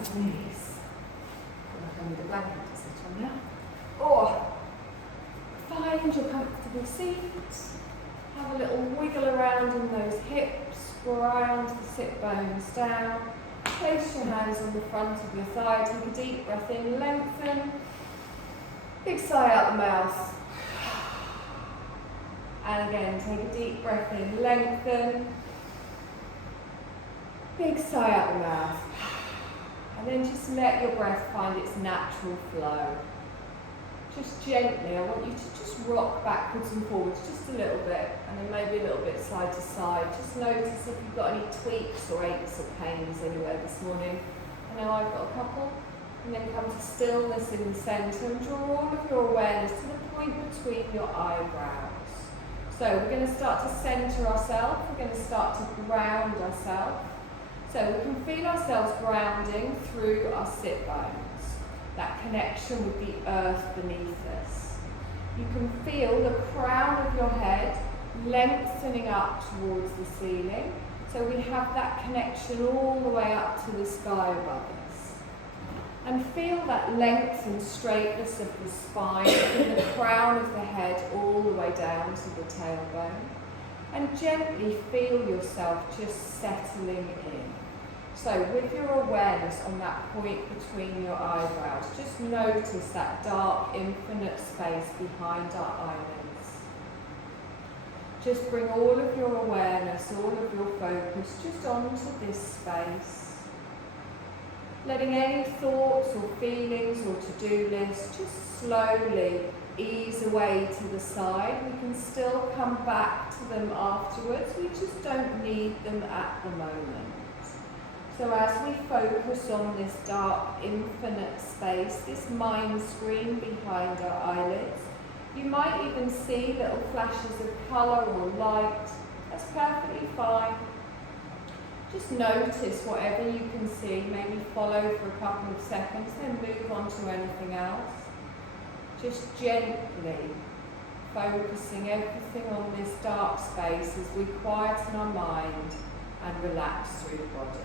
those knees. I need a blanket to sit on now. Or find your comfortable seat. Have a little wiggle around in those hips. Ground the sit bones down. Place your hands on the front of your thigh. Take a deep breath in. Lengthen. Big sigh out the mouth. And again, take a deep breath in. Lengthen. Big sigh out the mouth. And then just let your breath find its natural flow. Just gently, I want you to just rock backwards and forwards just a little bit, and then maybe a little bit side to side. Just notice if you've got any tweaks or aches or pains anywhere this morning. I know I've got a couple. And then come to stillness in the centre and draw all of your awareness to the point between your eyebrows. So we're going to start to centre ourselves, we're going to start to ground ourselves. So we can feel ourselves grounding through our sit bones, that connection with the earth beneath us. You can feel the crown of your head lengthening up towards the ceiling. So we have that connection all the way up to the sky above us. And feel that length and straightness of the spine from the crown of the head all the way down to the tailbone. And gently feel yourself just settling in. So with your awareness on that point between your eyebrows, just notice that dark, infinite space behind our eyelids. Just bring all of your awareness, all of your focus just onto this space. Letting any thoughts or feelings or to-do lists just slowly ease away to the side. We can still come back to them afterwards. We just don't need them at the moment. So as we focus on this dark, infinite space, this mind screen behind our eyelids, you might even see little flashes of colour or light. That's perfectly fine. Just notice whatever you can see, maybe follow for a couple of seconds, then move on to anything else. Just gently focusing everything on this dark space as we quieten our mind and relax through the body.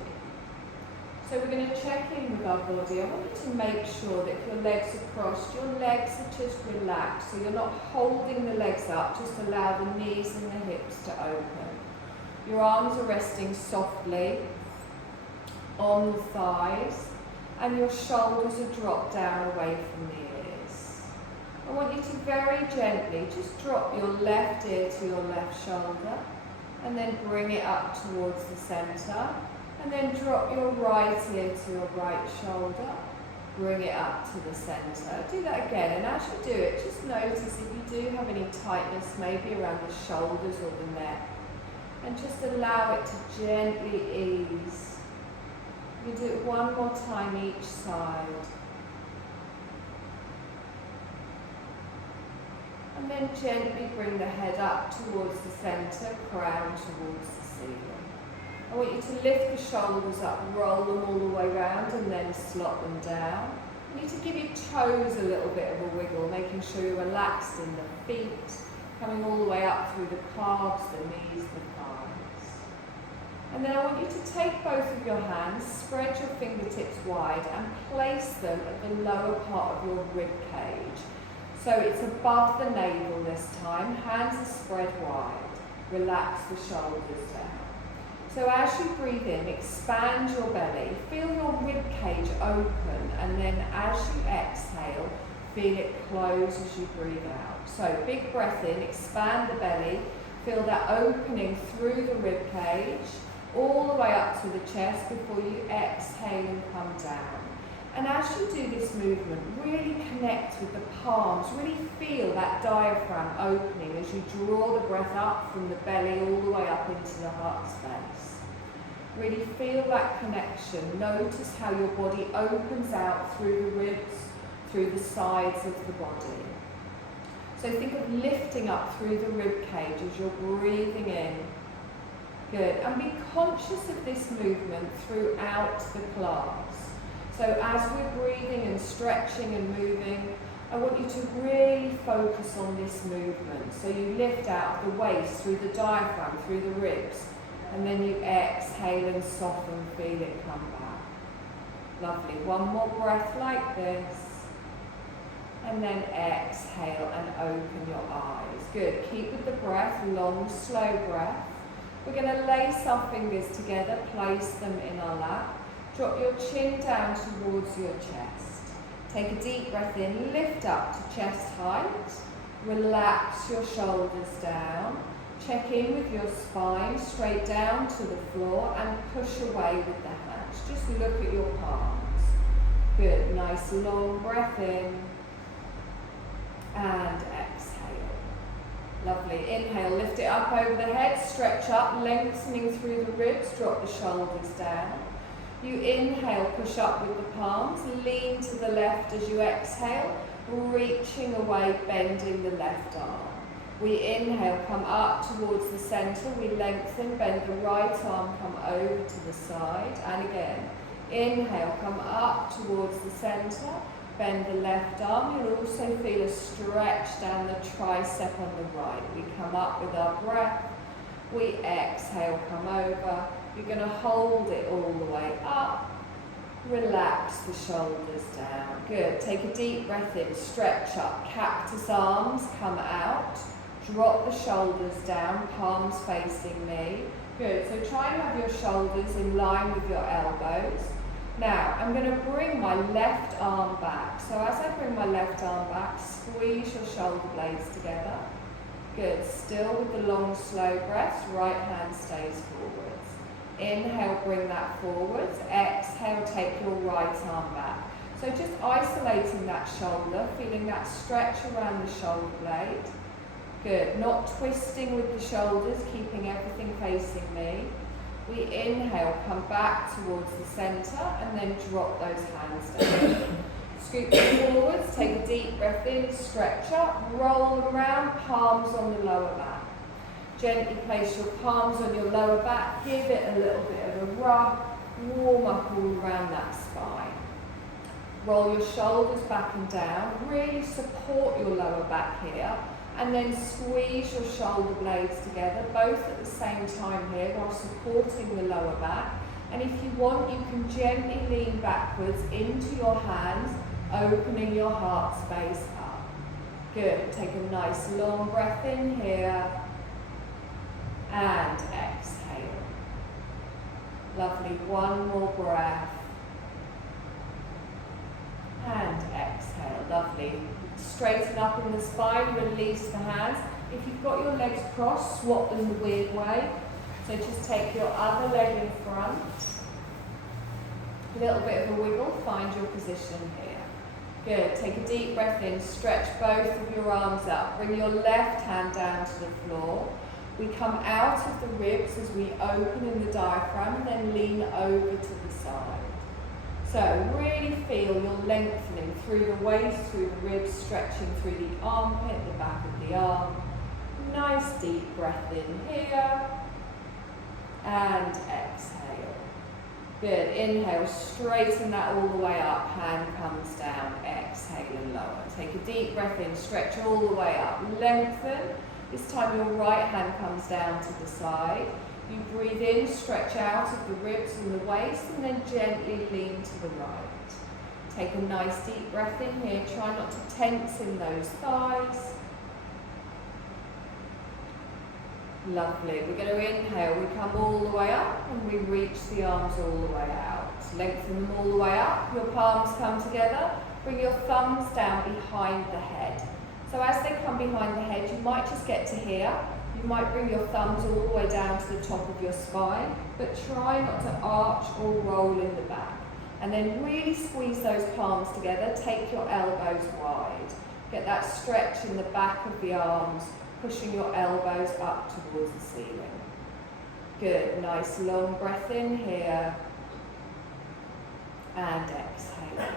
So we're going to check in with our body. I want you to make sure that if your legs are crossed, your legs are just relaxed. So you're not holding the legs up, just allow the knees and the hips to open. Your arms are resting softly on the thighs, and your shoulders are dropped down away from the ears. I want you to very gently just drop your left ear to your left shoulder, and then bring it up towards the centre. And then drop your right ear to your right shoulder, bring it up to the centre. Do that again, and as you do it, just notice if you do have any tightness, maybe around the shoulders or the neck, and just allow it to gently ease. You do it one more time each side. And then gently bring the head up towards the centre, crown towards the ceiling. I want you to lift the shoulders up, roll them all the way round, and then slot them down. You need to give your toes a little bit of a wiggle, making sure you're relaxed in the feet, coming all the way up through the calves, the knees, the thighs. And then I want you to take both of your hands, spread your fingertips wide, and place them at the lower part of your rib cage. So it's above the navel this time, hands are spread wide. Relax the shoulders down. So as you breathe in, expand your belly, feel your rib cage open, and then as you exhale, feel it close as you breathe out. So big breath in, expand the belly, feel that opening through the rib cage, all the way up to the chest before you exhale and come down. And as you do this movement, really connect with the palms, really feel that diaphragm opening as you draw the breath up from the belly all the way up into the heart space. Really feel that connection. Notice how your body opens out through the ribs, through the sides of the body. So think of lifting up through the rib cage as you're breathing in. Good. And be conscious of this movement throughout the class. So as we're breathing and stretching and moving, I want you to really focus on this movement. So you lift out the waist through the diaphragm, through the ribs, and then you exhale and soften, feel it come back. Lovely. One more breath like this. And then exhale and open your eyes. Good. Keep with the breath, long, slow breath. We're going to lace our fingers together, place them in our lap. Drop your chin down towards your chest. Take a deep breath in, lift up to chest height. Relax your shoulders down. Check in with your spine, straight down to the floor, and push away with the hands. Just look at your palms. Good. Nice long breath in. And exhale. Lovely. Inhale, lift it up over the head, stretch up, lengthening through the ribs, drop the shoulders down. You inhale, push up with the palms, lean to the left as you exhale, reaching away, bending the left arm. We inhale, come up towards the center, we lengthen, bend the right arm, come over to the side, and again. Inhale, come up towards the center, bend the left arm. You'll also feel a stretch down the tricep on the right. We come up with our breath. We exhale, come over. You're going to hold it all the way up. Relax the shoulders down. Good. Take a deep breath in. Stretch up. Cactus arms come out. Drop the shoulders down. Palms facing me. Good. So try and have your shoulders in line with your elbows. Now, I'm going to bring my left arm back. So as I bring my left arm back, squeeze your shoulder blades together. Good. Still with the long, slow breaths, right hand stays forwards. Inhale, bring that forwards. Exhale, take your right arm back. So just isolating that shoulder, feeling that stretch around the shoulder blade. Good. Not twisting with the shoulders, keeping everything facing me. We inhale, come back towards the center, and then drop those hands down. Scoop them forwards, take a deep breath in, stretch up, roll around, palms on the lower back. Gently place your palms on your lower back, give it a little bit of a rub, warm up all around that spine. Roll your shoulders back and down, really support your lower back here. And then squeeze your shoulder blades together, both at the same time here while supporting the lower back. And if you want, you can gently lean backwards into your hands, opening your heart space up. Good. Take a nice long breath in here. And exhale. Lovely. One more breath. And exhale. Lovely. Straighten up in the spine, release the hands. If you've got your legs crossed, swap them the weird way. So just take your other leg in front. A little bit of a wiggle, find your position here. Good, take a deep breath in, stretch both of your arms up. Bring your left hand down to the floor. We come out of the ribs as we open in the diaphragm and then lean over to the side. So really feel your lengthening through the waist, through the ribs, stretching through the armpit, the back of the arm. Nice deep breath in here. And exhale. Good. Inhale, straighten that all the way up. Hand comes down. Exhale and lower. Take a deep breath in, stretch all the way up. Lengthen. This time your right hand comes down to the side. You breathe in, stretch out of the ribs and the waist, and then gently lean to the right. Take a nice deep breath in here. Try not to tense in those thighs. Lovely. We're going to inhale. We come all the way up and we reach the arms all the way out. Lengthen them all the way up. Your palms come together. Bring your thumbs down behind the head. So as they come behind the head, you might just get to here. You might bring your thumbs all the way down to the top of your spine, but try not to arch or roll in the back. And then really squeeze those palms together. Take your elbows wide. Get that stretch in the back of the arms, pushing your elbows up towards the ceiling. Good. Nice long breath in here. And exhale.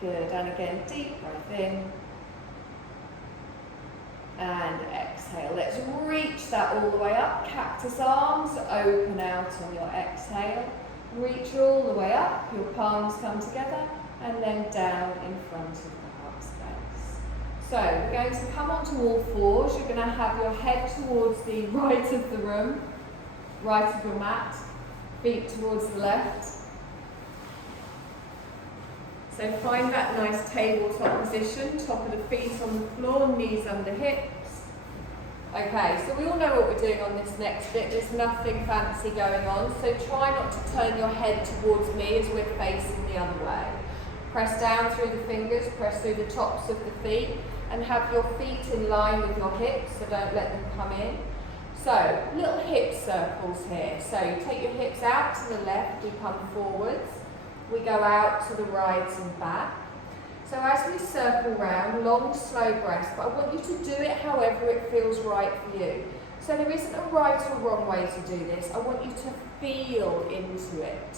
Good. And again, deep breath in. And exhale. Let's reach that all the way up. Cactus arms, open out on your exhale. Reach all the way up. Your palms come together and then down in front of the heart space. So we're going to come onto all fours. You're going to have your head towards the right of the room, right of your mat, feet towards the left. So find that nice tabletop position, top of the feet on the floor, knees under hips. Okay, so we all know what we're doing on this next bit. There's nothing fancy going on, so try not to turn your head towards me as we're facing the other way. Press down through the fingers, press through the tops of the feet, and have your feet in line with your hips, so don't let them come in. So, little hip circles here. So you take your hips out to the left, we come forwards. We go out to the right and back. So as we circle round, long, slow breaths, but I want you to do it however it feels right for you. So there isn't a right or wrong way to do this. I want you to feel into it.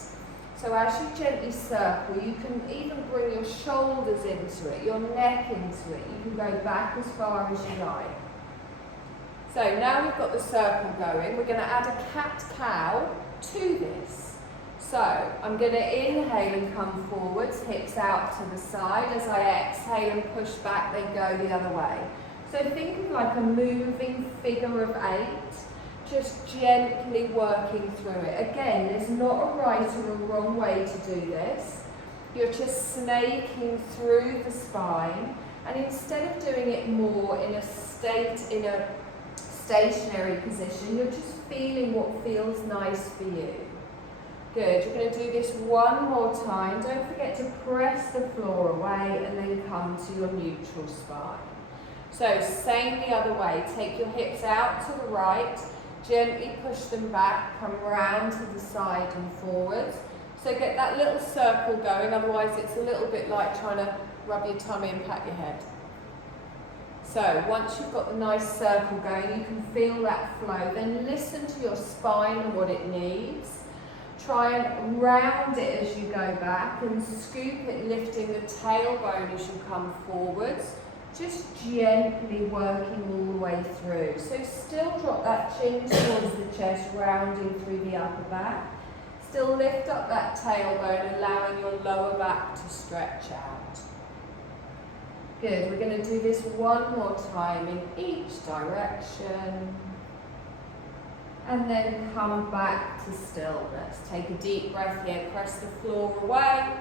So as you gently circle, you can even bring your shoulders into it, your neck into it. You can go back as far as you like. So now we've got the circle going, we're going to add a cat-cow to this. So I'm going to inhale and come forwards, hips out to the side. As I exhale and push back, they go the other way. So think of like a moving figure of 8, just gently working through it. Again, there's not a right or a wrong way to do this. You're just snaking through the spine, and instead of doing it more in a stationary position, you're just feeling what feels nice for you. Good, you're going to do this one more time. Don't forget to press the floor away and then come to your neutral spine. So same the other way, take your hips out to the right, gently push them back, come round to the side and forwards. So get that little circle going, otherwise it's a little bit like trying to rub your tummy and pat your head. So once you've got the nice circle going, you can feel that flow, then listen to your spine and what it needs. Try and round it as you go back and scoop it, lifting the tailbone as you come forwards. Just gently working all the way through. So still drop that chin towards the chest, rounding through the upper back. Still lift up that tailbone, allowing your lower back to stretch out. Good, we're going to do this one more time in each direction. And then come back to stillness. Take a deep breath here, press the floor away.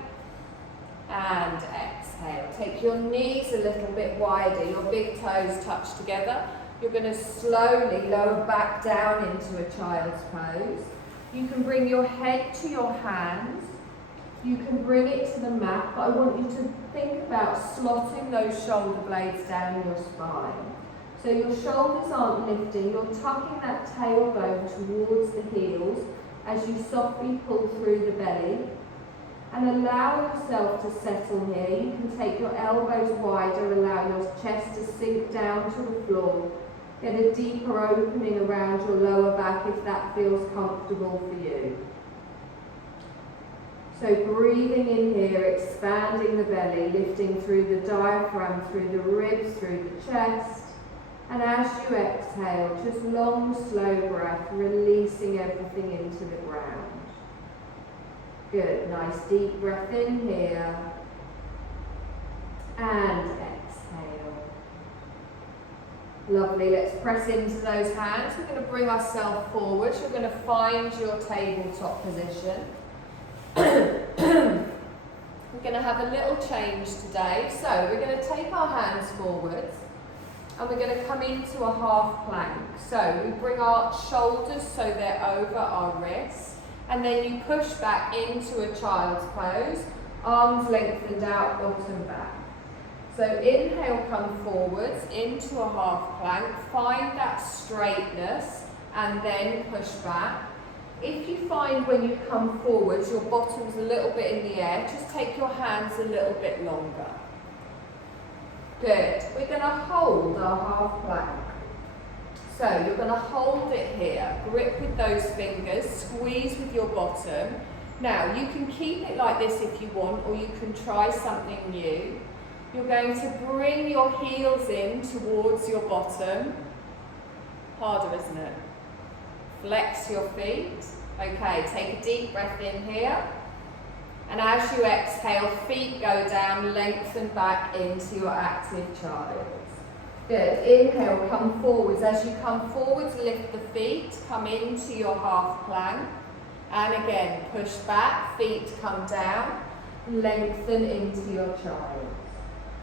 And exhale. Take your knees a little bit wider, your big toes touch together. You're going to slowly lower back down into a child's pose. You can bring your head to your hands. You can bring it to the mat, but I want you to think about slotting those shoulder blades down your spine. So your shoulders aren't lifting, you're tucking that tailbone towards the heels as you softly pull through the belly. And allow yourself to settle here. You can take your elbows wider, allow your chest to sink down to the floor. Get a deeper opening around your lower back if that feels comfortable for you. So breathing in here, expanding the belly, lifting through the diaphragm, through the ribs, through the chest. And as you exhale, just long, slow breath, releasing everything into the ground. Good, nice deep breath in here. And exhale. Lovely, let's press into those hands. We're going to bring ourselves forward. You're going to find your tabletop position. We're going to have a little change today. So we're going to take our hands forwards and we're going to come into a half plank. So we bring our shoulders so they're over our wrists, and then you push back into a child's pose, arms lengthened out, bottom back. So inhale, come forwards into a half plank, find that straightness and then push back. If you find when you come forwards your bottom's a little bit in the air, just take your hands a little bit longer. Good. We're going to hold our half plank. So you're going to hold it here, grip with those fingers, squeeze with your bottom. Now you can keep it like this if you want, or you can try something new. You're going to bring your heels in towards your bottom. Harder, isn't it? Flex your feet. Okay, take a deep breath in here. And as you exhale, feet go down, lengthen back into your active child. Good. Inhale, come forwards. As you come forwards, lift the feet, come into your half plank. And again, push back, feet come down. lengthen into your child.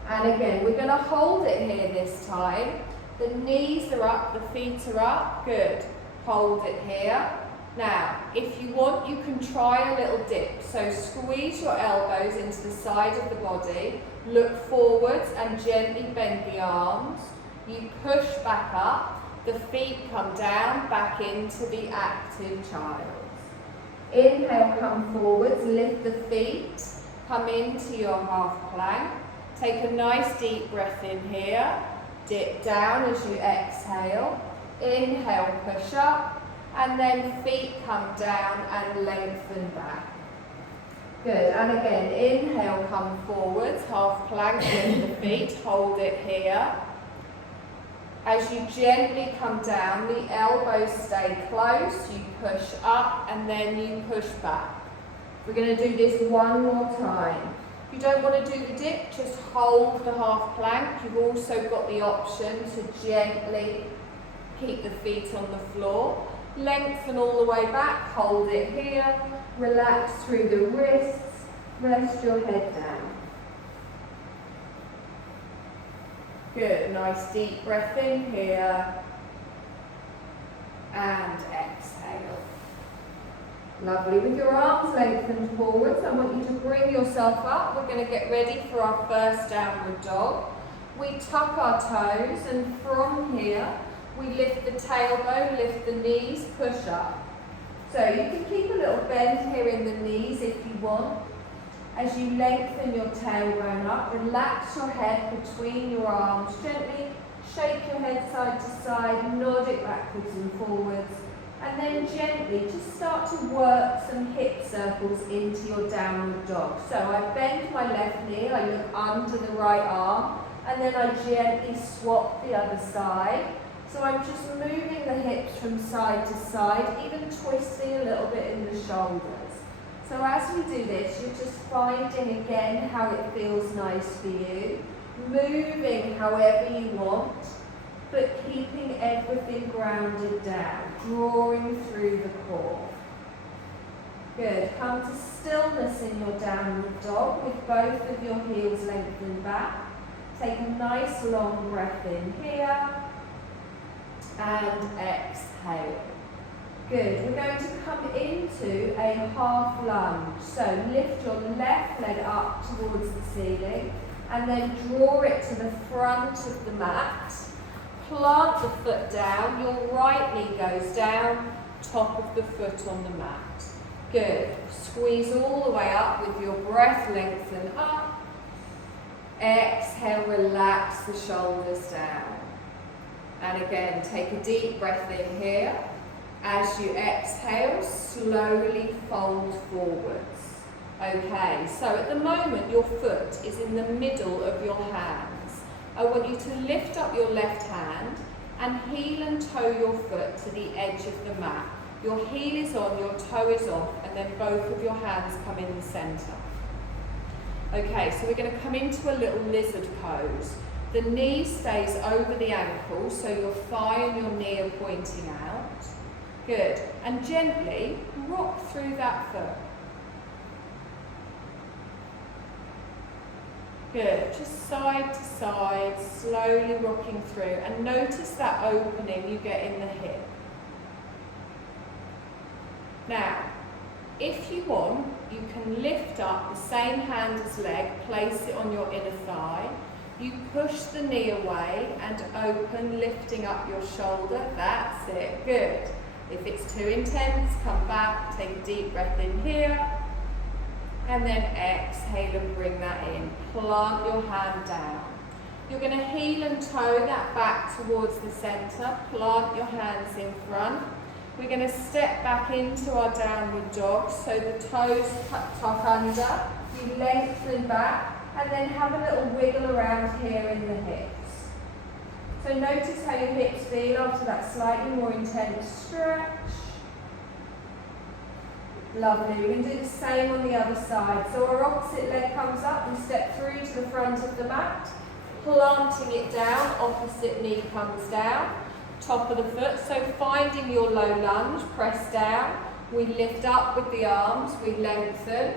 And again, we're going to hold it here this time. The knees are up, the feet are up. Good. Hold it here. Now, if you want, you can try a little dip. So squeeze your elbows into the side of the body, look forwards and gently bend the arms. You push back up, the feet come down, back into the active child. Inhale, come forwards, lift the feet, come into your half plank. Take a nice deep breath in here, dip down as you exhale. Inhale, push up. And then feet come down and lengthen back. Good, and again, inhale, come forwards, half plank, lift the feet, hold it here. As you gently come down, the elbows stay close, you push up and then you push back. We're going to do this one more time. If you don't want to do the dip, just hold the half plank. You've also got the option to gently keep the feet on the floor. Lengthen all the way back, hold it here, relax through the wrists, rest your head down. Good, nice deep breath in here and exhale. Lovely, with your arms lengthened forwards, I want you to bring yourself up. We're going to get ready for our first downward dog. We tuck our toes and from here, we lift the tailbone, lift the knees, push up. So you can keep a little bend here in the knees if you want. As you lengthen your tailbone up, relax your head between your arms. Gently shake your head side to side, nod it backwards and forwards. And then gently just start to work some hip circles into your downward dog. So I bend my left knee, I look under the right arm, and then I gently swap the other side. So I'm just moving the hips from side to side, even twisting a little bit in the shoulders. So as we do this, you're just finding again how it feels nice for you, moving however you want, but keeping everything grounded down, drawing through the core. Good, come to stillness in your downward dog with both of your heels lengthened back. Take a nice long breath in here. And exhale. Good, we're going to come into a half lunge. So lift your left leg up towards the ceiling and then draw it to the front of the mat. Plant the foot down, your right knee goes down, top of the foot on the mat. Good, squeeze all the way up with your breath, lengthen up. Exhale, relax the shoulders down. And again, take a deep breath in here. As you exhale, slowly fold forwards. Okay, so at the moment your foot is in the middle of your hands. I want you to lift up your left hand and heel and toe your foot to the edge of the mat. Your heel is on, your toe is off, and then both of your hands come in the centre. Okay, so we're going to come into a little lizard pose. The knee stays over the ankle, so your thigh and your knee are pointing out. Good. And gently rock through that foot. Good. Just side to side, slowly rocking through. And notice that opening you get in the hip. Now, if you want, you can lift up the same hand as leg, place it on your inner thigh. You push the knee away and open, lifting up your shoulder. That's it. Good. If it's too intense, come back, take a deep breath in here. And then exhale and bring that in. Plant your hand down. You're going to heel and toe that back towards the centre. Plant your hands in front. We're going to step back into our downward dog. So the toes tuck under. You lengthen back. And then have a little wiggle around here in the hips. So notice how your hips feel after that slightly more intense stretch. Lovely. We're going to do the same on the other side. So our opposite leg comes up, we step through to the front of the mat, planting it down, opposite knee comes down, top of the foot. So finding your low lunge, press down. We lift up with the arms, we lengthen.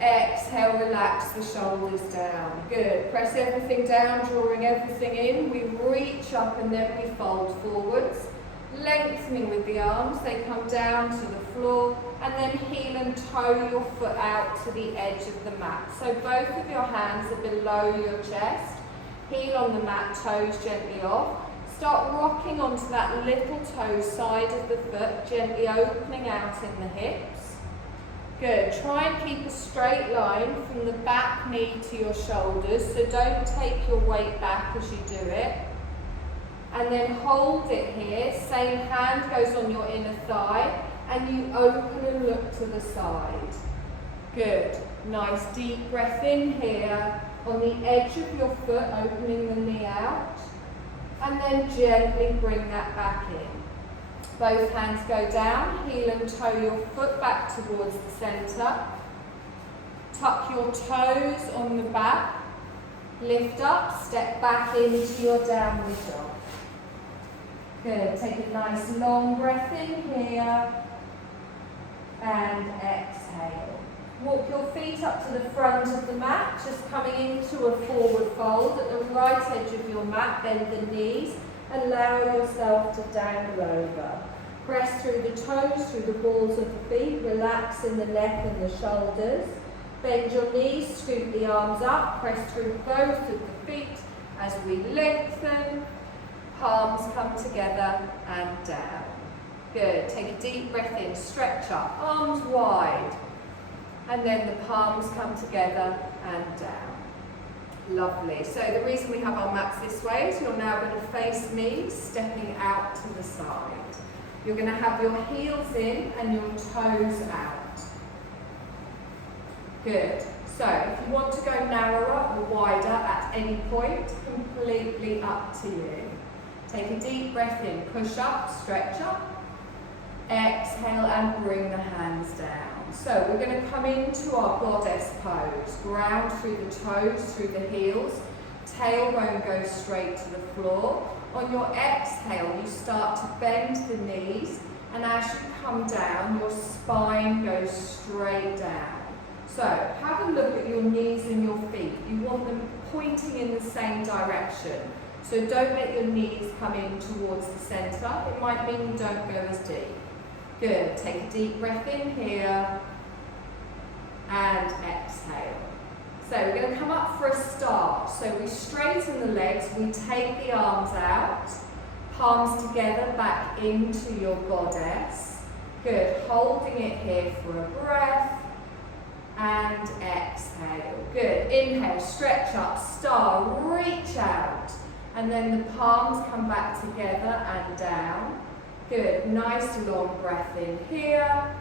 Exhale, relax the shoulders down. Good. Press everything down, drawing everything in. We reach up and then we fold forwards. Lengthening with the arms, they come down to the floor, and then heel and toe your foot out to the edge of the mat. So both of your hands are below your chest. Heel on the mat, toes gently off. Start rocking onto that little toe side of the foot, gently opening out in the hips. Good. Try and keep a straight line from the back knee to your shoulders, so don't take your weight back as you do it. And then hold it here. Same hand goes on your inner thigh, and you open and look to the side. Good. Nice deep breath in here. On the edge of your foot, opening the knee out. And then gently bring that back in. Both hands go down, heel and toe your foot back towards the centre. Tuck your toes on the back. Lift up, step back into your downward dog. Good. Take a nice long breath in here. And exhale. Walk your feet up to the front of the mat, just coming into a forward fold. At the right edge of your mat, bend the knees. Allow yourself to dangle over. Press through the toes, through the balls of the feet. Relax in the neck and the shoulders. Bend your knees, scoop the arms up. Press through both of the feet as we lengthen. Palms come together and down. Good. Take a deep breath in. Stretch up. Arms wide. And then the palms come together and down. Lovely. So the reason we have our mats this way is you're now going to face me, stepping out to the side. You're going to have your heels in and your toes out. Good. So if you want to go narrower or wider at any point, completely up to you. Take a deep breath in. Push up, stretch up. Exhale and bring the hands down. So we're going to come into our goddess pose. Ground through the toes, through the heels. Tailbone goes straight to the floor. On your exhale, you start to bend the knees, and as you come down, your spine goes straight down. So have a look at your knees and your feet. You want them pointing in the same direction. So don't let your knees come in towards the centre. It might mean you don't go as deep. Good. Take a deep breath in here and exhale. So we're going to come up for a start. So we straighten the legs, we take the arms out, palms together back into your goddess. Good. Holding it here for a breath and exhale. Good. Inhale, stretch up, star, reach out. And then the palms come back together and down. Good. Nice long breath in here.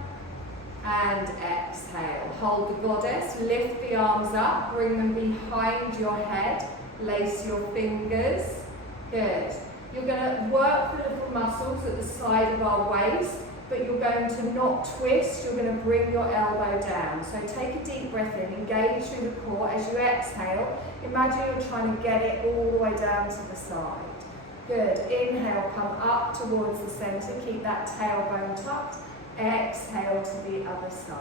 And exhale. Hold the goddess. Lift the arms up. Bring them behind your head. Lace your fingers. Good. You're going to work the little muscles at the side of our waist, but you're going to not twist. You're going to bring your elbow down. So take a deep breath in. Engage through the core. As you exhale, imagine you're trying to get it all the way down to the side. Good. Inhale, come up towards the centre. Keep that tailbone tucked. Exhale to the other side.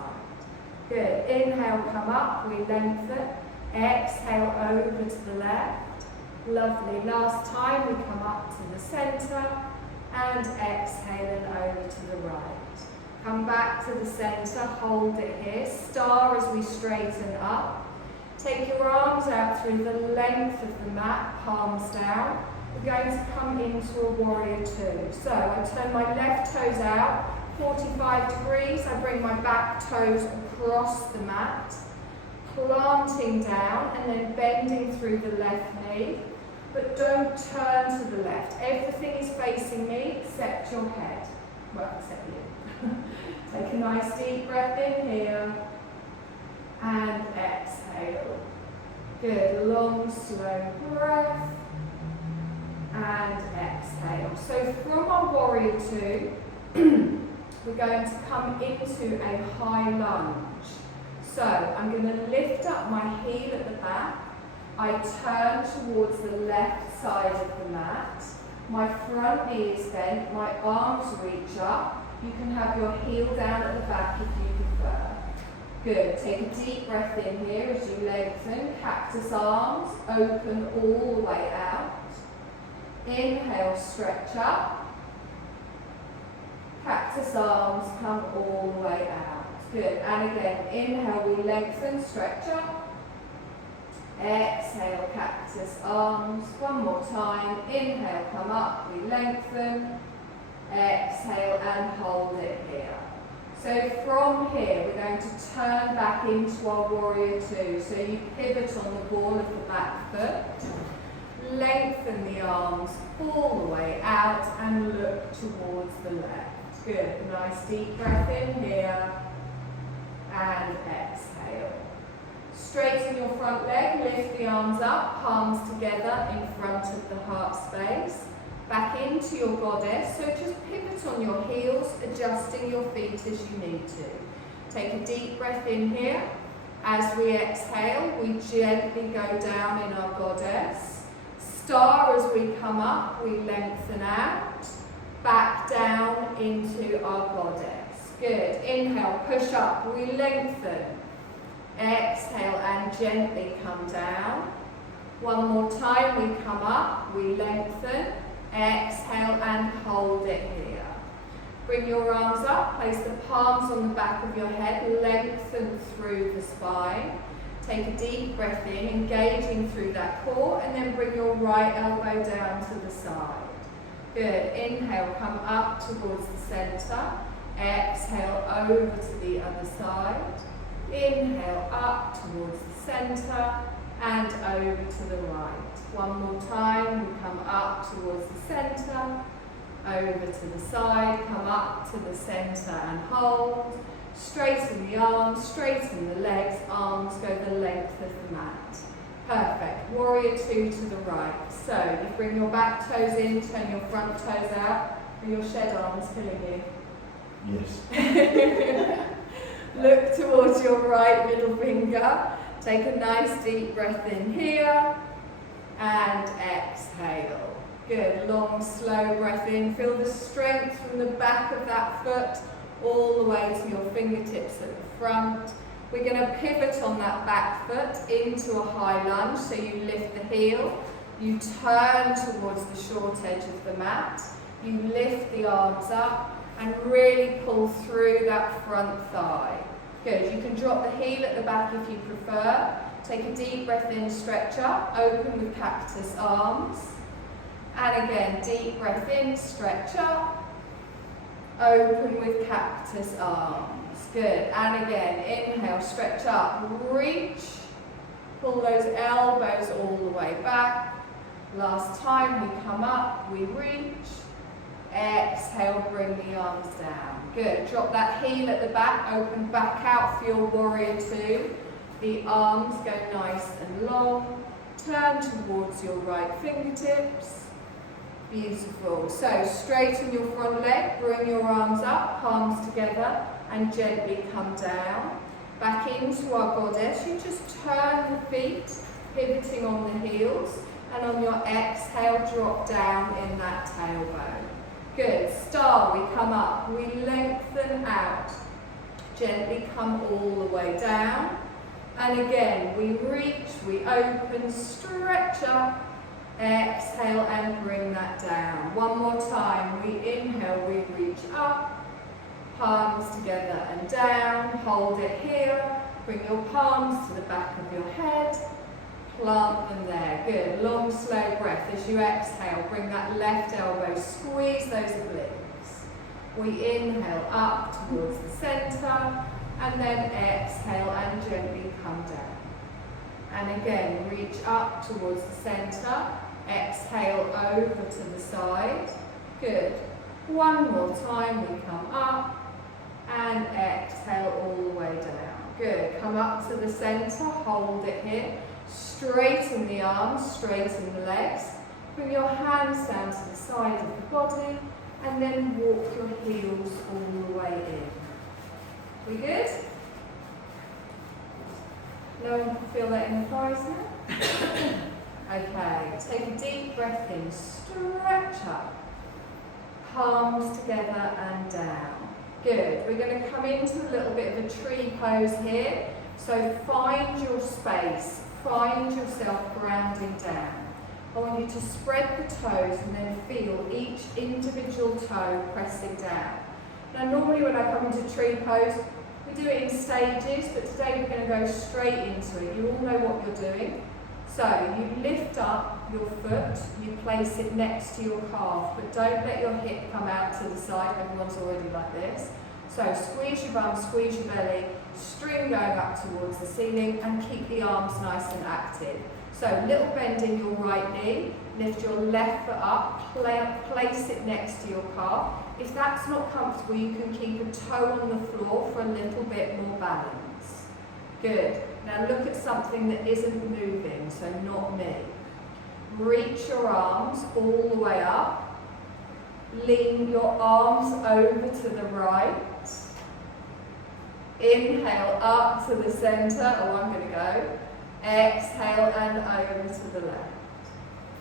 Good. Inhale, come up. We lengthen. Exhale over to the left. Lovely. Last time we come up to the centre. And exhaling over to the right. Come back to the centre. Hold it here. Star as we straighten up. Take your arms out through the length of the mat. Palms down. We're going to come into a warrior two. So I turn my left toes out, 45 degrees. I bring my back toes across the mat, planting down and then bending through the left knee. But don't turn to the left. Everything is facing me except your head. Well, except you. Take a nice deep breath in here and exhale. Good. Long, slow breath. And exhale. So from our warrior two, we're going to come into a high lunge. So I'm going to lift up my heel at the back. I turn towards the left side of the mat. My front knee is bent. My arms reach up. You can have your heel down at the back if you prefer. Good. Take a deep breath in here as you lengthen. Cactus arms, open all the way out. Inhale, stretch up. Cactus arms, come all the way out. Good. And again, inhale, we lengthen, stretch up. Exhale, cactus arms. One more time. Inhale, come up, we lengthen. Exhale and hold it here. So from here, we're going to turn back into our warrior two. So you pivot on the ball of the back foot. Lengthen the arms all the way out and look towards the left. Good. Nice deep breath in here. And exhale. Straighten your front leg, lift the arms up, palms together in front of the heart space. Back into your goddess, so just pivot on your heels, adjusting your feet as you need to. Take a deep breath in here. As we exhale, we gently go down in our goddess. Star as we come up, we lengthen out. Back down into our goddess. Good. Inhale, push up, we lengthen. Exhale and gently come down. One more time, we come up, we lengthen. Exhale and hold it here. Bring your arms up, place the palms on the back of your head, lengthen through the spine. Take a deep breath in, engaging through that core, and then bring your right elbow down to the side. Good. Inhale, come up towards the center. Exhale over to the other side. Inhale up towards the center and over to the right. One more time, we come up towards the center, over to the side, come up to the center and hold. Straighten the arms, straighten the legs, arms go the length of the mat. Perfect. Warrior two to the right. So you bring your back toes in, turn your front toes out. Are your shed arms killing you? Yes. Look towards your right middle finger. Take a nice deep breath in here. And exhale. Good. Long, slow breath in. Feel the strength from the back of that foot all the way to your fingertips at the front. We're going to pivot on that back foot into a high lunge. So you lift the heel. You turn towards the short edge of the mat. You lift the arms up and really pull through that front thigh. Good. You can drop the heel at the back if you prefer. Take a deep breath in, stretch up, open with cactus arms. And again, deep breath in, stretch up, open with cactus arms. Good. And again, inhale, stretch up, reach, pull those elbows all the way back. Last time we come up, we reach. Exhale, bring the arms down. Good. Drop that heel at the back, open back out for your warrior two. The arms go nice and long. Turn towards your right fingertips. Beautiful. So straighten your front leg, bring your arms up, palms together, and gently come down. Back into our goddess. You just turn the feet, pivoting on the heels, and on your exhale, drop down in that tailbone. Good. Star, we come up, we lengthen out. Gently come all the way down. And again, we reach, we open, stretch up, exhale and bring that down. One more time, we inhale, we reach up, palms together and down, hold it here, bring your palms to the back of your head, plant them there. Good. Long, slow breath. As you exhale, bring that left elbow, squeeze those obliques. We inhale up towards the center, and then exhale and gently come down. And again, reach up towards the center, exhale over to the side. Good. One more time, we come up, and exhale all the way down. Good. Come up to the center, hold it here. Straighten the arms, straighten the legs. Bring your hands down to the side of the body, and then walk your heels all the way in. We good? No one can feel that in the thighs now? Okay, take a deep breath in, stretch up, palms together and down. Good. We're going to come into a little bit of a tree pose here. So find your space, find yourself grounding down. I want you to spread the toes and then feel each individual toe pressing down. Now normally when I come into tree pose, we do it in stages, but today we're going to go straight into it. You all know what you're doing. So you lift up your foot, you place it next to your calf, but don't let your hip come out to the side. Everyone's already like this. So squeeze your bum, squeeze your belly, string going up towards the ceiling, and keep the arms nice and active. So little bend in your right knee, lift your left foot up, place it next to your calf. If that's not comfortable, you can keep a toe on the floor for a little bit more balance. Good. Now look at something that isn't moving, so not me. Reach your arms all the way up. Lean your arms over to the right. Inhale up to the center. Oh, I'm going to go. Exhale and over to the left.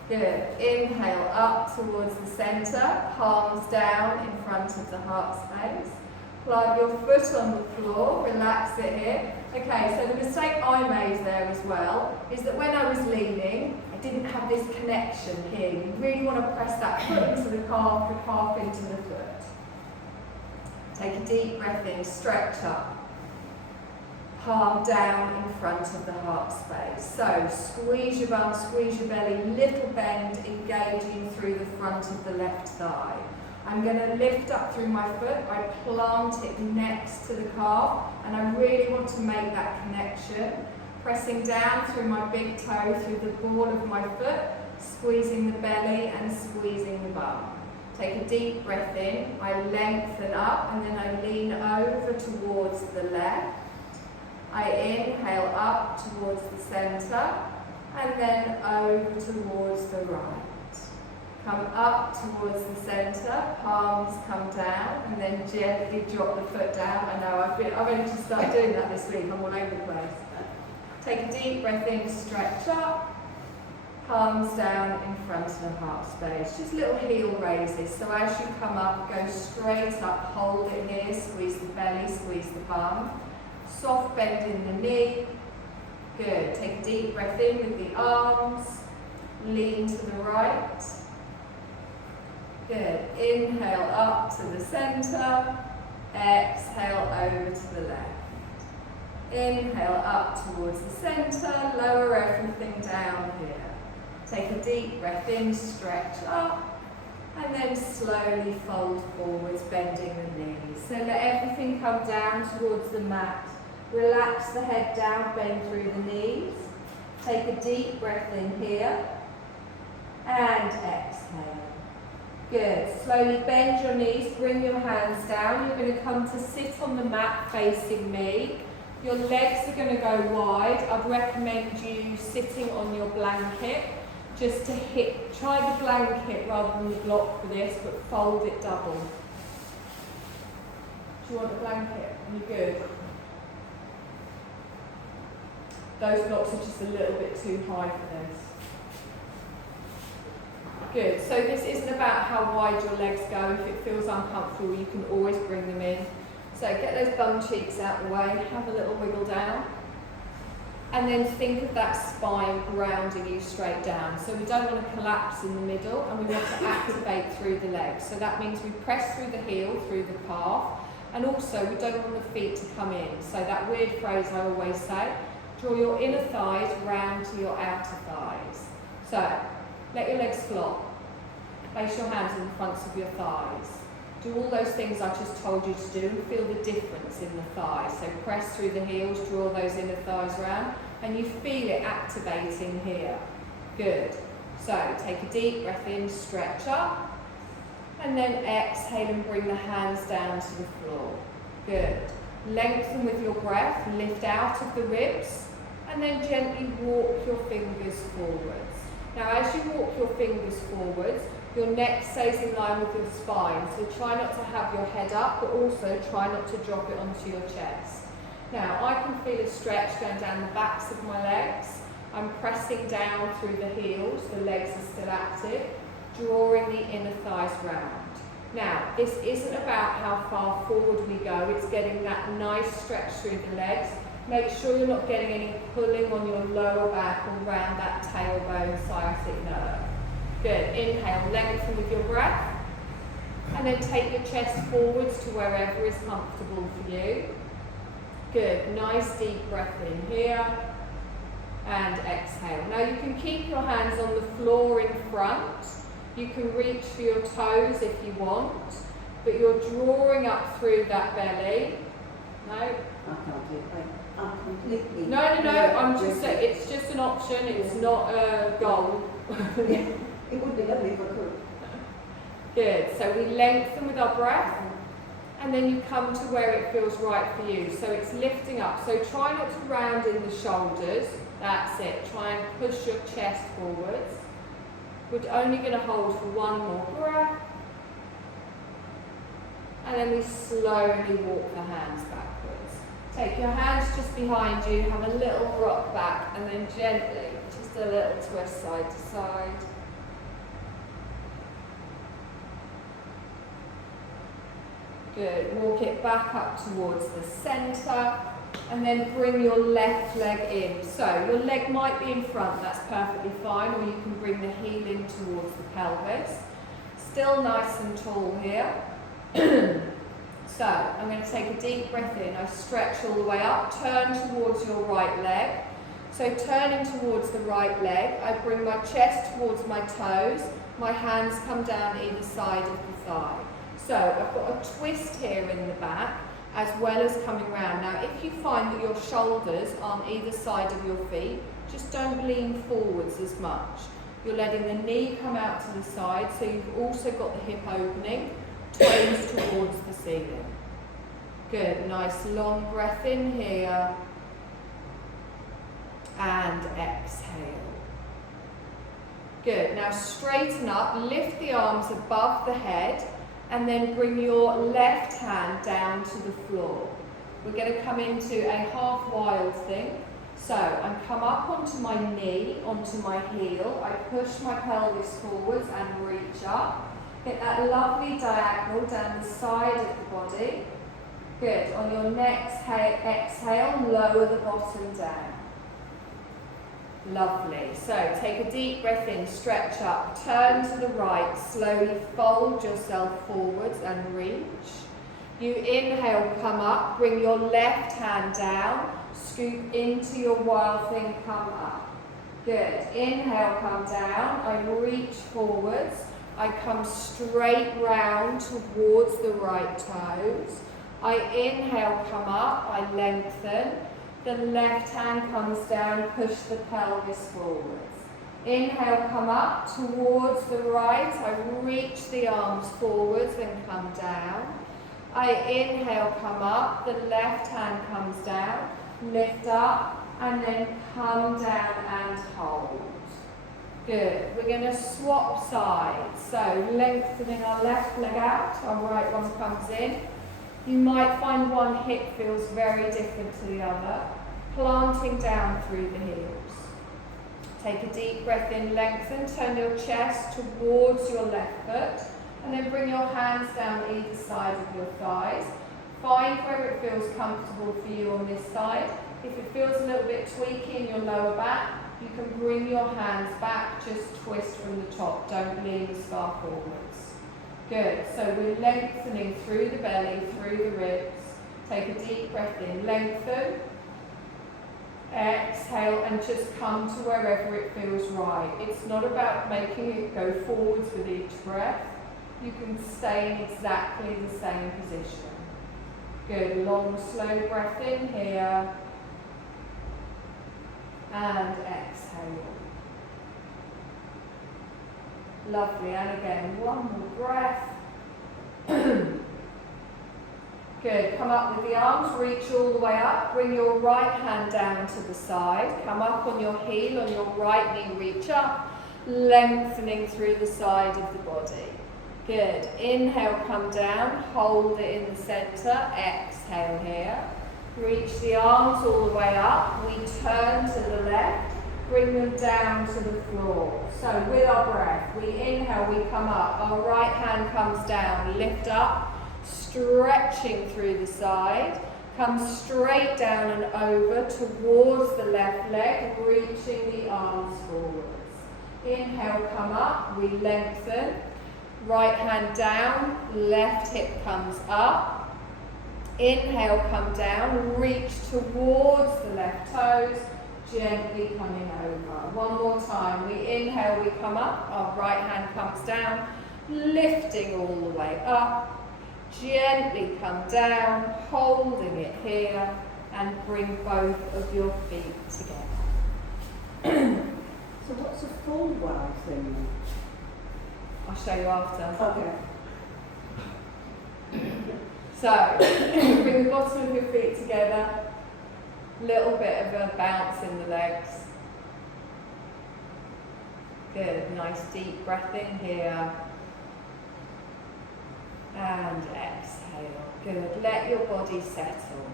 Good. Inhale up towards the center. Palms down in front of the heart space. Plant your foot on the floor. Relax it here. Okay, so the mistake I made there as well is that when I was leaning, I didn't have this connection here. You really want to press that foot into the calf into the foot. Take a deep breath in, stretch up. Palm down in front of the heart space. So squeeze your bum, squeeze your belly, little bend, engaging through the front of the left thigh. I'm going to lift up through my foot. I plant it next to the calf, and I really want to make that connection. Pressing down through my big toe, through the ball of my foot, squeezing the belly and squeezing the bum. Take a deep breath in. I lengthen up, and then I lean over towards the left. I inhale up towards the center, and then over towards the right. Come up towards the center, palms come down, and then gently drop the foot down. I know, I've only just started doing that this week, I'm all over the place. Take a deep breath in, stretch up, palms down in front of the heart space. Just little heel raises, so as you come up, go straight up, hold it here, squeeze the belly, squeeze the bum. Soft bend in the knee. Good. Take a deep breath in with the arms. Lean to the right. Good. Inhale up to the center. Exhale over to the left. Inhale up towards the center. Lower everything down here. Take a deep breath in, stretch up. And then slowly fold forwards, bending the knees. So let everything come down towards the mat. Relax the head down, bend through the knees. Take a deep breath in here. And exhale. Good. Slowly bend your knees, bring your hands down. You're going to come to sit on the mat facing me. Your legs are going to go wide. I'd recommend you sitting on your blanket just to try the blanket rather than the block for this, but fold it double. Do you want the blanket? Are you good? Those blocks are just a little bit too high for this. Good, so this isn't about how wide your legs go. If it feels uncomfortable, you can always bring them in. So get those bum cheeks out the way, have a little wiggle down. And then think of that spine grounding you straight down. So we don't want to collapse in the middle, and we want to activate through the legs. So that means we press through the heel, through the calf, and also we don't want the feet to come in. So that weird phrase I always say, draw your inner thighs round to your outer thighs. So, let your legs flop. Place your hands in the fronts of your thighs. Do all those things I just told you to do and feel the difference in the thighs. So press through the heels, draw those inner thighs round, and you feel it activating here. Good. So, take a deep breath in, stretch up, and then exhale and bring the hands down to the floor. Good. Lengthen with your breath, lift out of the ribs, and then gently walk your fingers forwards. Now as you walk your fingers forwards, your neck stays in line with your spine, so try not to have your head up, but also try not to drop it onto your chest. Now I can feel a stretch going down the backs of my legs. I'm pressing down through the heels, the legs are still active, drawing the inner thighs round. Now, this isn't about how far forward we go, it's getting that nice stretch through the legs. Make sure you're not getting any pulling on your lower back or around that tailbone sciatic nerve. Good, inhale, lengthen with your breath. And then take your chest forwards to wherever is comfortable for you. Good, nice deep breath in here. And exhale. Now you can keep your hands on the floor in front. You can reach for your toes if you want, but you're drawing up through that belly. No? I can't do it. I'm completely... No, I'm just saying, it's just an option, it's not a goal. Yeah, it would be lovely if I could. Good, so we lengthen with our breath, and then you come to where it feels right for you. So it's lifting up, so try not to round in the shoulders, that's it. Try and push your chest forwards. We're only going to hold for one more breath. And then we slowly walk the hands backwards. Take your hands just behind you, have a little rock back, and then gently, just a little twist side to side. Good, walk it back up towards the centre, and then bring your left leg in. So your leg might be in front, that's perfectly fine, or you can bring the heel in towards the pelvis. Still nice and tall here. So I'm going to take a deep breath in, I stretch all the way up, turn towards your right leg. So turning towards the right leg, I bring my chest towards my toes, my hands come down either side of the thigh. So I've got a twist here in the back, as well as coming round. Now if you find that your shoulders are on either side of your feet, just don't lean forwards as much. You're letting the knee come out to the side, so you've also got the hip opening, toes towards the ceiling. Good, nice long breath in here, and exhale. Good, now straighten up, lift the arms above the head, and then bring your left hand down to the floor. We're going to come into a half wild thing. So I come up onto my knee, onto my heel, I push my pelvis forwards and reach up. Get that lovely diagonal down the side of the body. Good, on your next exhale, lower the bottom down. Lovely. So take a deep breath in, stretch up, turn to the right, slowly fold yourself forwards and reach. You inhale, come up, bring your left hand down, scoop into your wild thing, come up. Good. Inhale, come down, I reach forwards, I come straight round towards the right toes. I inhale, come up, I lengthen. The left hand comes down, push the pelvis forwards. Inhale, come up towards the right. I reach the arms forwards and come down. I inhale, come up. The left hand comes down, lift up, and then come down and hold. Good. We're going to swap sides. So lengthening our left leg out, our right one comes in. You might find one hip feels very different to the other. Planting down through the heels. Take a deep breath in, lengthen, turn your chest towards your left foot, and then bring your hands down either side of your thighs. Find where it feels comfortable for you on this side. If it feels a little bit tweaky in your lower back, you can bring your hands back, just twist from the top, don't lean as far forwards. Good, so we're lengthening through the belly, through the ribs. Take a deep breath in, lengthen. Exhale and just come to wherever it feels right. It's not about making it go forwards with each breath. You can stay in exactly the same position. Good, long slow breath in here. And exhale. Lovely, and again, one more breath. Good, come up with the arms, reach all the way up, bring your right hand down to the side, come up on your heel, on your right knee, reach up, lengthening through the side of the body. Good, inhale, come down, hold it in the centre, exhale here. Reach the arms all the way up, we turn to the left, bring them down to the floor. So with our breath, we inhale, we come up, our right hand comes down, lift up, stretching through the side, come straight down and over towards the left leg, reaching the arms forwards. Inhale, come up, we lengthen, right hand down, left hip comes up. Inhale, come down, reach towards the left toes, gently coming over. One more time. We inhale, we come up, our right hand comes down, lifting all the way up. Gently come down, holding it here, and bring both of your feet together. So what's a full wow thing? I'll show you after. Okay. So, bring the bottom of your feet together, little bit of a bounce in the legs. Good, nice deep breath in here. And exhale. Good, let your body settle.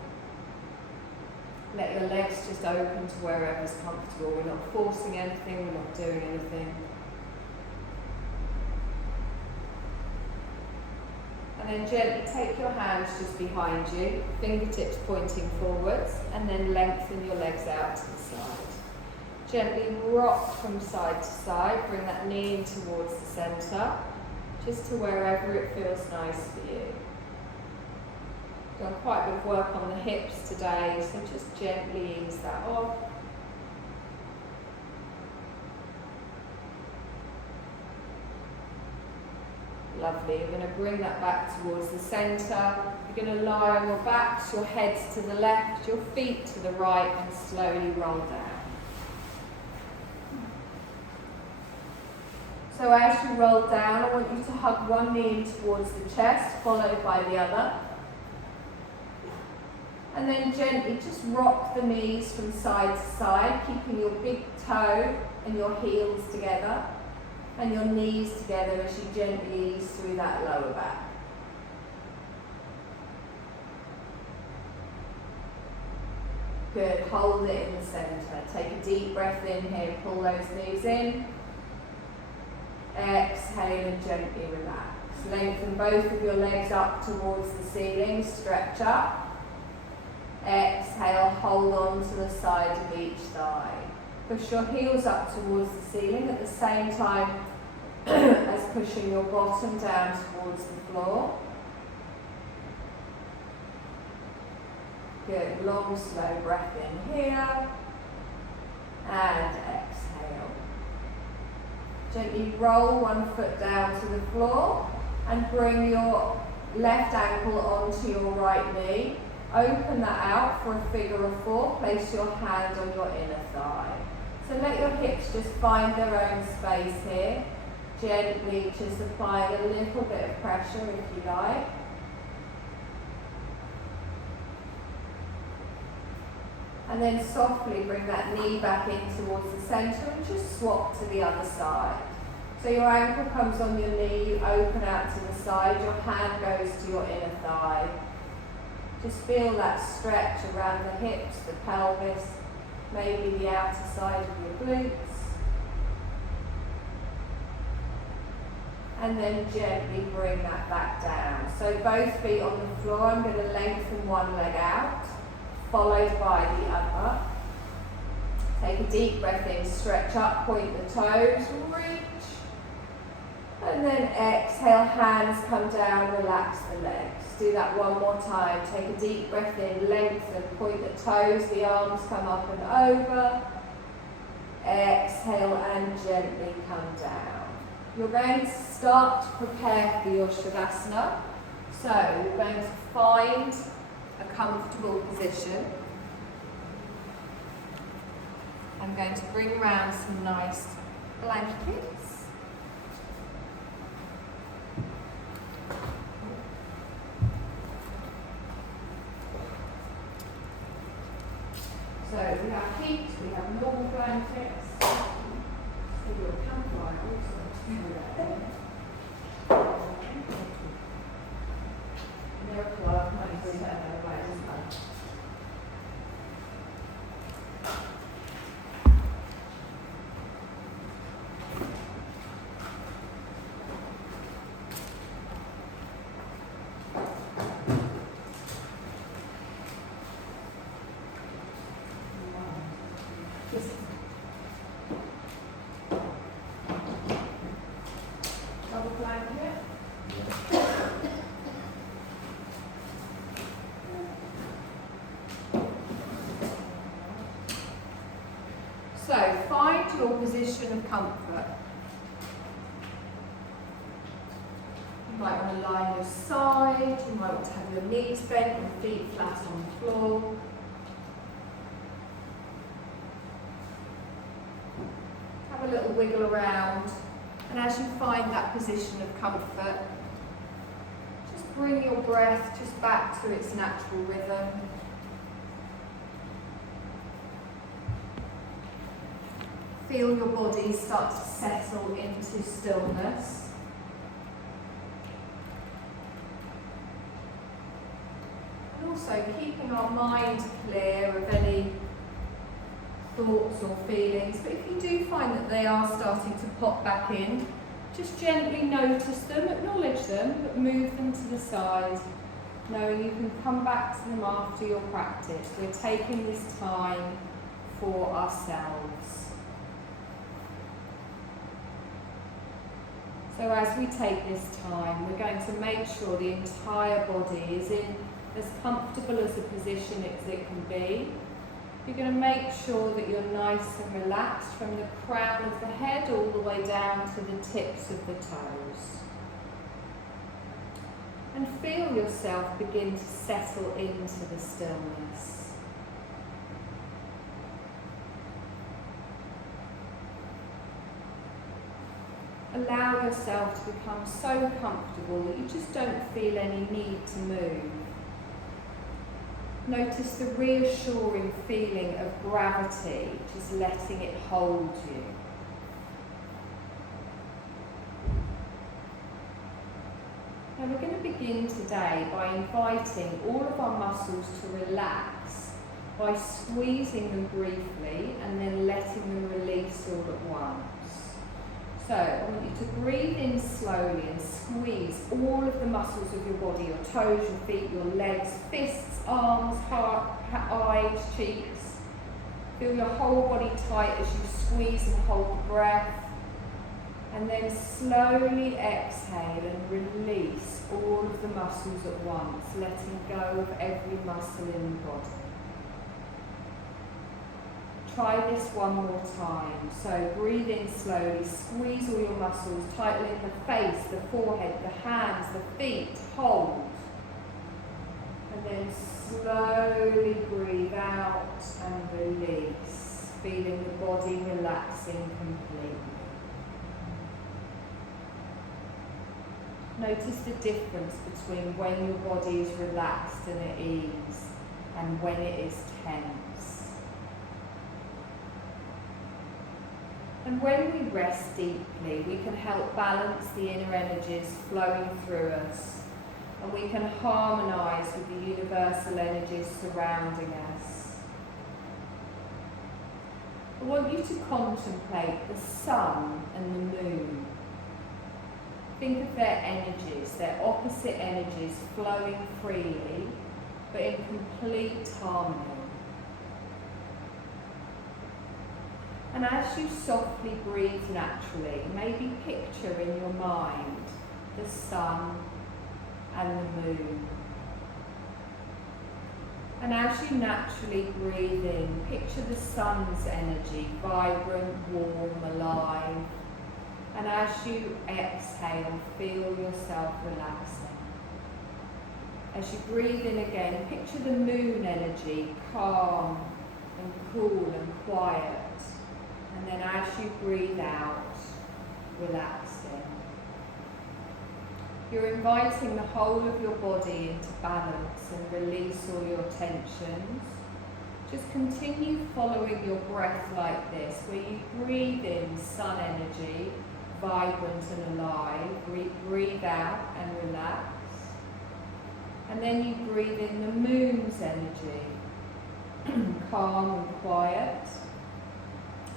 Let your legs just open to wherever's comfortable. We're not forcing anything, we're not doing anything. And then gently take your hands just behind you, fingertips pointing forwards, and then lengthen your legs out to the side. Gently rock from side to side, bring that knee in towards the centre, just to wherever it feels nice for you. Done quite a bit of work on the hips today, so just gently ease that off. Lovely. You're going to bring that back towards the centre. You're going to lie on your backs, your heads to the left, your feet to the right, and slowly roll down. So as you roll down, I want you to hug one knee towards the chest, followed by the other. And then gently just rock the knees from side to side, keeping your big toe and your heels together, and your knees together as you gently ease through that lower back. Good, hold it in the centre. Take a deep breath in here, pull those knees in. Exhale and gently relax. Lengthen both of your legs up towards the ceiling, stretch up. Exhale, hold on to the side of each thigh. Push your heels up towards the ceiling at the same time as pushing your bottom down towards the floor. Good, long slow breath in here. And exhale. Gently roll one foot down to the floor and bring your left ankle onto your right knee. Open that out for a figure of four. Place your hand on your inner thigh. So let your hips just find their own space here. Gently just applying a little bit of pressure if you like. And then softly bring that knee back in towards the centre and just swap to the other side. So your ankle comes on your knee, you open out to the side, your hand goes to your inner thigh. Just feel that stretch around the hips, the pelvis, maybe the outer side of your glutes. And then gently bring that back down. So both feet on the floor, I'm going to lengthen one leg out, followed by the other. Take a deep breath in, stretch up, point the toes, reach. And then exhale, hands come down, relax the legs. Do that one more time. Take a deep breath in, lengthen, point the toes, the arms come up and over. Exhale and gently come down. You're going to start to prepare for your Shavasana. So you're going to find a comfortable position. I'm going to bring around some nice blankets. So we have heat, we have normal blankets. So your campfire also. Miracle of nice Just double blanket. So find your position of comfort. You might want to lie on your side, you might want to have your knees bent and feet flat on the floor. Have a little wiggle around, and as you find that position of comfort, just bring your breath just back to its natural rhythm. Feel your body start to settle into stillness. And also keeping our mind clear of any thoughts or feelings, but if you do find that they are starting to pop back in, just gently notice them, acknowledge them, but move them to the side, knowing you can come back to them after your practice. We're taking this time for ourselves. So as we take this time, we're going to make sure the entire body is in as comfortable as a position as it can be. You're going to make sure that you're nice and relaxed from the crown of the head all the way down to the tips of the toes. And feel yourself begin to settle into the stillness. Allow yourself to become so comfortable that you just don't feel any need to move. Notice the reassuring feeling of gravity, just letting it hold you. Now we're going to begin today by inviting all of our muscles to relax by squeezing them briefly and then letting them release all at once. So I want you to breathe in slowly and squeeze all of the muscles of your body, your toes, your feet, your legs, fists, arms, heart, eyes, cheeks. Feel your whole body tight as you squeeze and hold the breath. And then slowly exhale and release all of the muscles at once, letting go of every muscle in the body. Try this one more time. So breathe in slowly, squeeze all your muscles, tightening the face, the forehead, the hands, the feet, hold. And then slowly breathe out and release, feeling the body relaxing completely. Notice the difference between when your body is relaxed and at ease and when it is tense. And when we rest deeply, we can help balance the inner energies flowing through us, and we can harmonise with the universal energies surrounding us. I want you to contemplate the sun and the moon. Think of their energies, their opposite energies flowing freely, but in complete harmony. And as you softly breathe naturally, maybe picture in your mind the sun and the moon. And as you naturally breathe in, picture the sun's energy, vibrant, warm, alive. And as you exhale, feel yourself relaxing. As you breathe in again, picture the moon energy, calm and cool and quiet. And then as you breathe out, relaxing. You're inviting the whole of your body into balance and release all your tensions. Just continue following your breath like this, where you breathe in sun energy, vibrant and alive. Breathe out and relax. And then you breathe in the moon's energy, calm and quiet.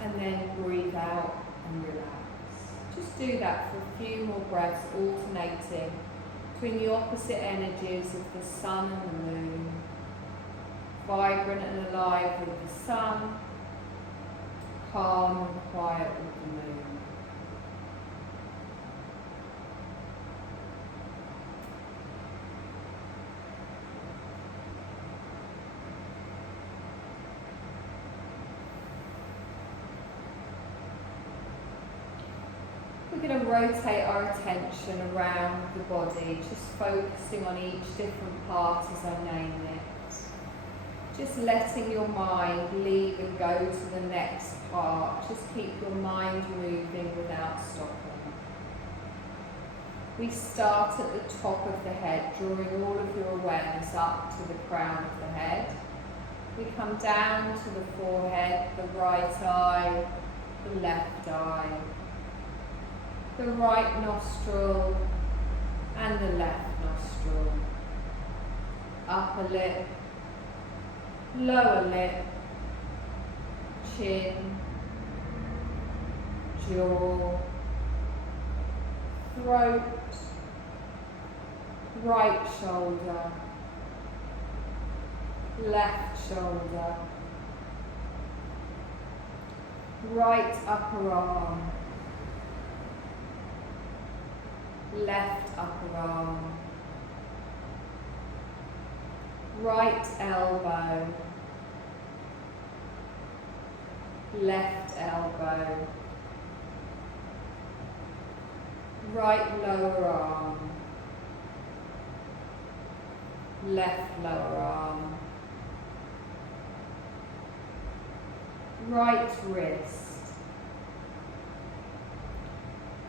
And then breathe out and relax. Just do that for a few more breaths, alternating between the opposite energies of the sun and the moon. Vibrant and alive with the sun, calm and quiet with the moon. We're going to rotate our attention around the body, just focusing on each different part as I name it. Just letting your mind leave and go to the next part. Just keep your mind moving without stopping. We start at the top of the head, drawing all of your awareness up to the crown of the head. We come down to the forehead, the right eye, the left eye, the right nostril and the left nostril, upper lip, lower lip, chin, jaw, throat, right shoulder, left shoulder, right upper arm, left upper arm, right elbow, left elbow, right lower arm, left lower arm, right wrist,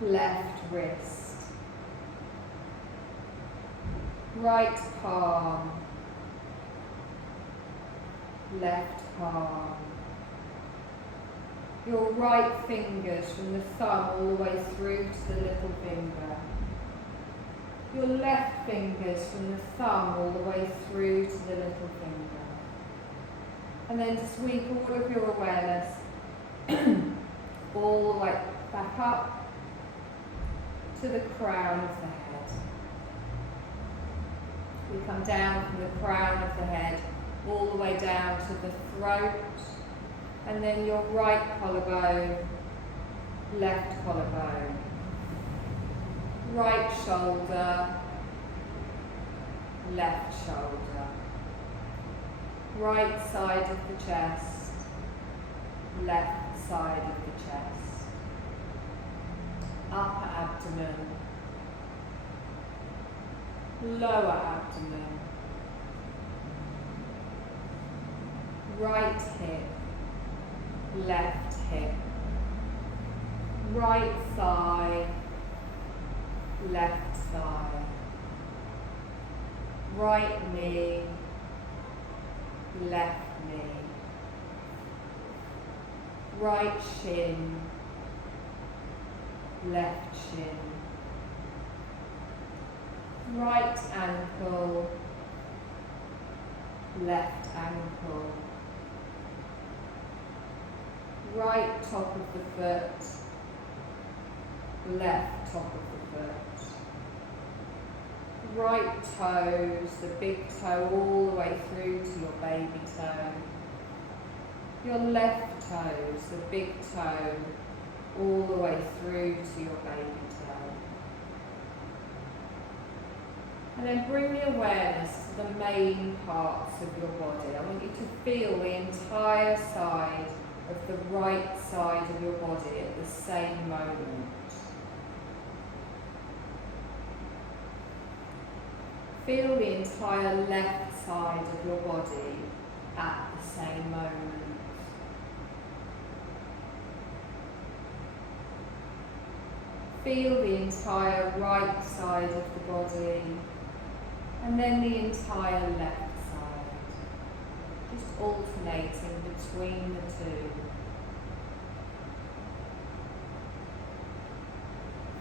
left wrist, right palm, left palm. Your right fingers from the thumb all the way through to the little finger. Your left fingers from the thumb all the way through to the little finger. And then to sweep all of your awareness all the way back up to the crown of the head. We come down from the crown of the head all the way down to the throat, and then your right collarbone, left collarbone, right shoulder, left shoulder, right side of the chest, left side of the chest, upper abdomen, lower abdomen, right hip, left hip, right thigh, left thigh, right knee, left knee, right shin, left shin, right ankle, left ankle, right top of the foot, left top of the foot, right toes, the big toe all the way through to your baby toe, your left toes, the big toe all the way through to your baby toe. And then bring the awareness to the main parts of your body. I want you to feel the entire side of the right side of your body at the same moment. Feel the entire left side of your body at the same moment. Feel the entire right side of the body, and then the entire left side, just alternating between the two.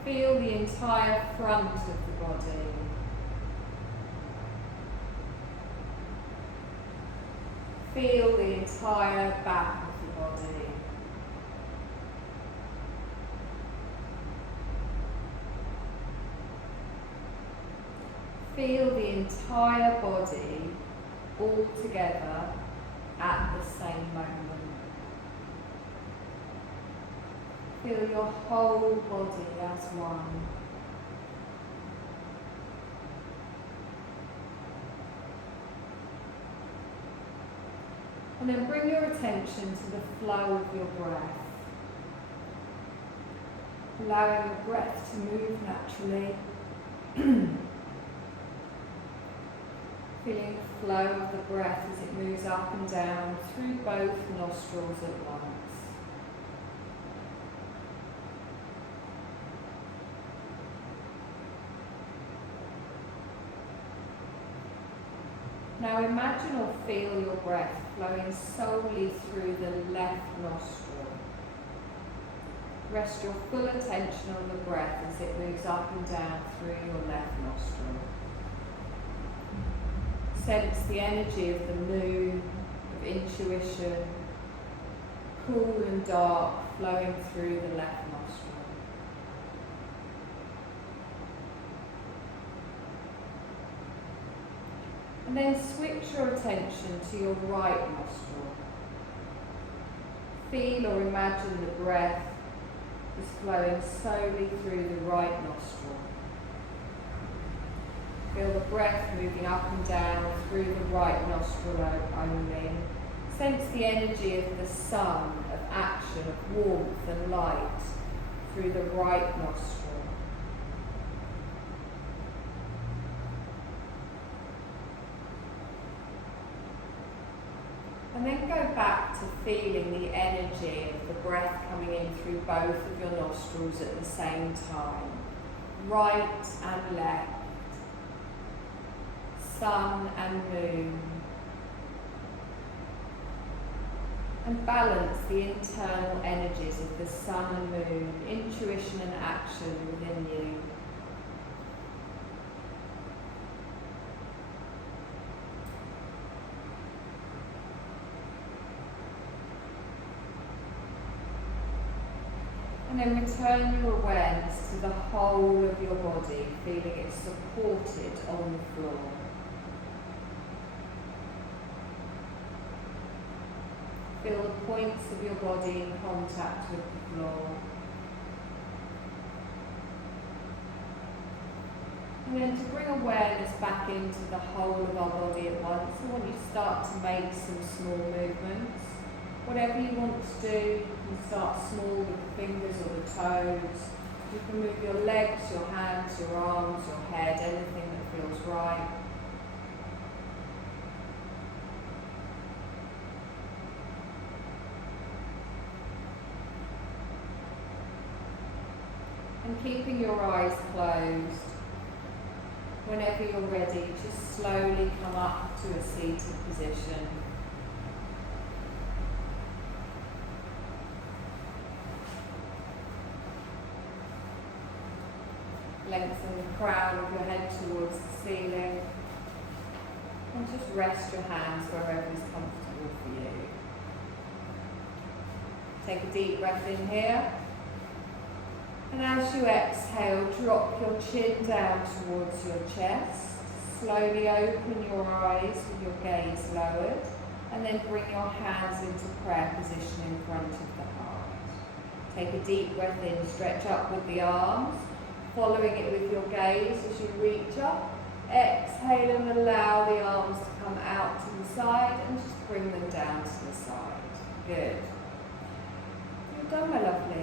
Feel the entire front of the body. Feel the entire back of the body. Feel the entire body all together at the same moment. Feel your whole body as one. And then bring your attention to the flow of your breath. Allowing your breath to move naturally. Feeling the flow of the breath as it moves up and down through both nostrils at once. Now imagine or feel your breath flowing solely through the left nostril. Rest your full attention on the breath as it moves up and down through your left nostril. Sense the energy of the moon, of intuition, cool and dark, flowing through the left nostril. And then switch your attention to your right nostril. Feel or imagine the breath is flowing solely through the right nostril. Feel the breath moving up and down through the right nostril only. Sense the energy of the sun, of action, of warmth and light through the right nostril. And then go back to feeling the energy of the breath coming in through both of your nostrils at the same time. Right and left. Sun and moon. And balance the internal energies of the sun and moon, intuition and action within you. And then return your awareness to the whole of your body, feeling it supported on the floor. Feel the points of your body in contact with the floor. And then to bring awareness back into the whole of our body at once, I want you to start to make some small movements. Whatever you want to do, you can start small with the fingers or the toes. You can move your legs, your hands, your arms, your head, anything that feels right. And keeping your eyes closed, whenever you're ready, just slowly come up to a seated position. Lengthen the crown of your head towards the ceiling. And just rest your hands wherever is comfortable for you. Take a deep breath in here. And as you exhale, drop your chin down towards your chest. Slowly open your eyes with your gaze lowered. And then bring your hands into prayer position in front of the heart. Take a deep breath in, stretch up with the arms. Following it with your gaze as you reach up. Exhale and allow the arms to come out to the side and just bring them down to the side. Good. You're done, my lovely.